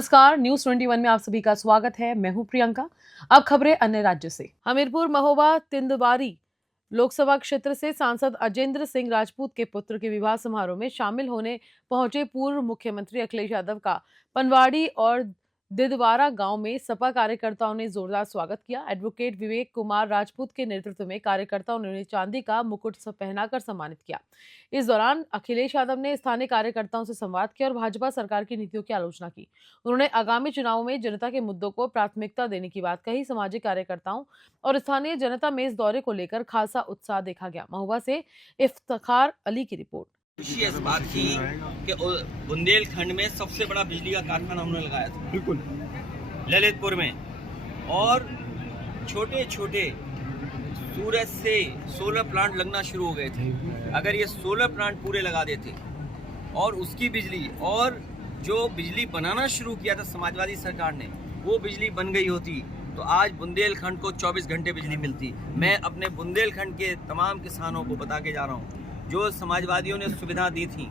नमस्कार, न्यूज 21 में आप सभी का स्वागत है। मैं हूं प्रियंका। अब खबरें अन्य राज्य से। हमीरपुर महोबा तिंदवारी लोकसभा क्षेत्र से सांसद अजेंद्र सिंह राजपूत के पुत्र के विवाह समारोह में शामिल होने पहुंचे पूर्व मुख्यमंत्री अखिलेश यादव का पनवाड़ी और दिदवारा गांव में सपा कार्यकर्ताओं ने जोरदार स्वागत किया। एडवोकेट विवेक कुमार राजपूत के नेतृत्व में कार्यकर्ताओं ने उन्हें चांदी का मुकुट पहनाकर सम्मानित किया। इस दौरान अखिलेश यादव ने स्थानीय कार्यकर्ताओं से संवाद किया और भाजपा सरकार की नीतियों की आलोचना की। उन्होंने आगामी चुनावों में जनता के मुद्दों को प्राथमिकता देने की बात कही। सामाजिक कार्यकर्ताओं और स्थानीय जनता में इस दौरे को लेकर खासा उत्साह देखा गया। महोबा से इफ्तिखार अली की रिपोर्ट। खुशी इस बात की कि बुंदेलखंड में सबसे बड़ा बिजली का कारखाना हमने लगाया था, बिल्कुल ललितपुर में, और छोटे छोटे सूरज से सोलर प्लांट लगना शुरू हो गए थे। अगर ये सोलर प्लांट पूरे लगा देते और उसकी बिजली और जो बिजली बनाना शुरू किया था समाजवादी सरकार ने, वो बिजली बन गई होती तो आज बुंदेलखंड को 24 घंटे बिजली मिलती। मैं अपने बुंदेलखंड के तमाम किसानों को बता के जा रहा हूँ, जो समाजवादियों ने सुविधा दी थी,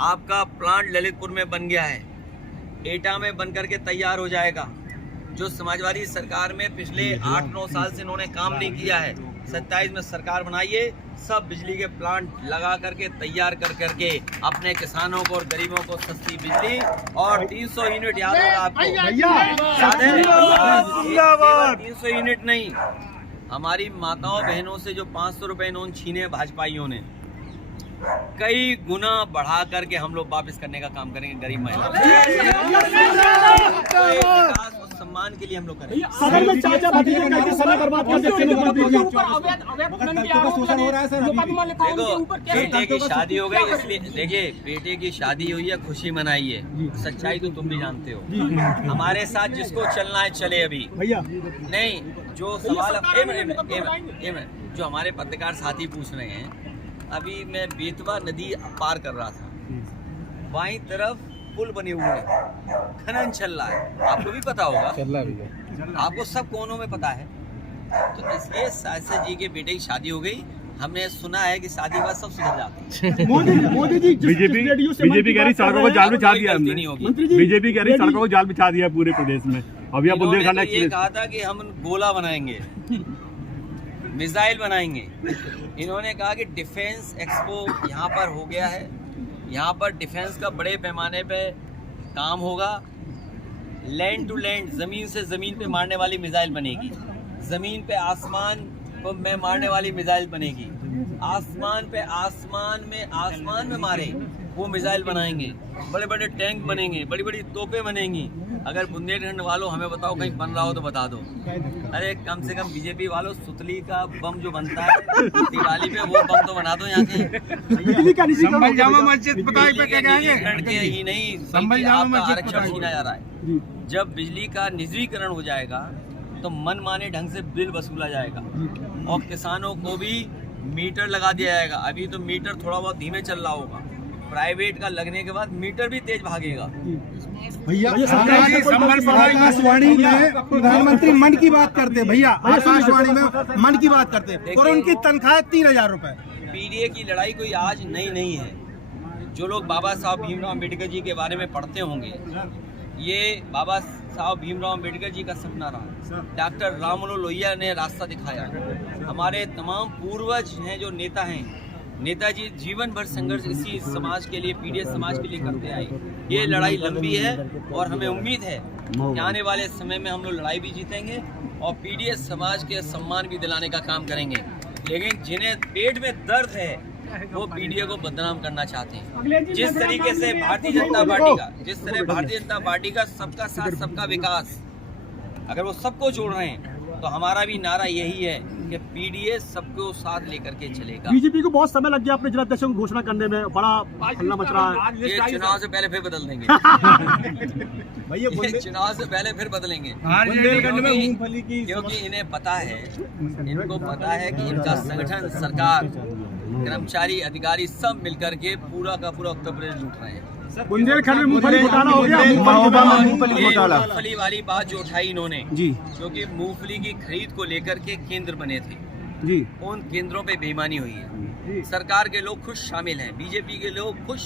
आपका प्लांट ललितपुर में बन गया है, एटा में बन करके तैयार हो जाएगा। जो समाजवादी सरकार में पिछले 8-9 साल से इन्होंने काम नहीं किया है, 27 में सरकार बनाइए, सब बिजली के प्लांट लगा करके तैयार कर करके अपने किसानों को और गरीबों को सस्ती बिजली और 300 यूनिट, याद होगा आपको, 300 यूनिट नहीं, हमारी माताओं बहनों से जो 500 रुपए इन्होंने छीने भाजपाइयों ने, कई गुना बढ़ा करके हम लोग वापस करने का काम करेंगे। गरीब महिला विकास और सम्मान के लिए हम लोग करेंगे। देखो, बेटे की शादी हो गई, इसलिए देखिए, बेटे की शादी हुई है, खुशी मनाइए। सच्चाई तो तुम भी जानते हो। हमारे साथ जिसको चलना है चले। अभी नहीं, जो सवाल जो हमारे पत्रकार साथी पूछ रहे हैं, अभी मैं बेतवा नदी पार कर रहा था, बाईं तरफ पुल बने हुए हैं, खनन चल रहा है, आपको भी पता होगा, आपको सब कोनों में पता है। तो इसलिए सांसद जी के बेटे की शादी हो गई, हमने सुना है कि शादी के बाद सब सुधर जाते हैं। मोदी जी, बीजेपी कह रही सड़कों को जाल बिछा दिया हमने, बीजेपी कह रही सड़कों को जाल बिछा दिया पूरे प्रदेश में। अभी आप बुंदेलखंड ये कहा था कि हम गोला बनाएंगे, मिसाइल बनाएंगे। इन्होंने कहा कि डिफेंस एक्सपो यहाँ पर हो गया है, यहाँ पर डिफेंस का बड़े पैमाने पे काम होगा। लैंड टू लैंड, जमीन से जमीन पे मारने वाली मिसाइल बनेगी, जमीन पे आसमान को में मारने वाली मिसाइल बनेगी, आसमान पे आसमान में मारे वो मिसाइल बनाएंगे, बड़े बड़े टैंक बनेंगे, बड़ी बड़ी तोपें बनेंगी। अगर बुंदेलखंड वालों हमें बताओ कहीं बन रहा हो तो बता दो। अरे कम से कम बीजेपी वालों, सुतली का बम जो बनता है दिवाली पे, वो बम तो बना दो यहाँ के। जामा मस्जिद के ही नहीं, आपका आरक्षण छीना जा रहा है। जब बिजली का निजीकरण हो जाएगा तो मनमाने ढंग से बिल वसूला जाएगा और किसानों को भी मीटर लगा दिया जाएगा। अभी तो मीटर थोड़ा बहुत धीमे चल रहा होगा, प्राइवेट का लगने के बाद मीटर भी तेज भागेगा। भैया आकाशवाणी में प्रधानमंत्री मन की बात करते, भैया आकाशवाणी में मन की बात करते और उनकी तनख्वाह 3000 रुपए। पीडीए की लड़ाई कोई आज नई नहीं है। जो लोग बाबा साहब भीमराव अम्बेडकर जी के बारे में पढ़ते होंगे, ये बाबा साहब भीमराव अम्बेडकर जी का सपना रहा, डॉक्टर राम मनोहर लोहिया ने रास्ता दिखाया। हमारे तमाम पूर्वज हैं, जो नेता हैं, नेताजी जीवन भर संघर्ष इसी समाज के लिए, पीडीए समाज के लिए करते आए। ये लड़ाई लंबी है और हमें उम्मीद है कि आने वाले समय में हम लोग लड़ाई भी जीतेंगे और पीडीए समाज के सम्मान भी दिलाने का काम करेंगे। लेकिन जिन्हें पेट में दर्द है वो पीडीए को बदनाम करना चाहते हैं। जिस तरीके से भारतीय जनता पार्टी का सबका साथ सबका विकास, अगर वो सबको जोड़ रहे हैं तो हमारा भी नारा यही है कि पीडीए सबको साथ लेकर के चलेगा। बीजेपी को बहुत समय लग गया अपने जिलाध्यक्षों की घोषणा करने में, बड़ा हल्ला मच रहा है। ये चुनाव से पहले फिर बदल देंगे। ये चुनाव से पहले फिर बदलेंगे, क्योंकि इन्हें पता है, इनको पता है कि इनका संगठन, सरकार, कर्मचारी, अधिकारी सब मिलकर के पूरा का पूरा उत्तर प्रदेश लूट रहे हैं। बुंदेलखंड में मूंगफली घोटाला हो गया, मूंगफली वाली बात जो उठाई इन्होंने जी, क्योंकि मूंगफली की खरीद को लेकर के केंद्र बने थे जी, उन केंद्रों पे बेईमानी हुई है। सरकार के लोग खुद शामिल हैं, बीजेपी के लोग खुद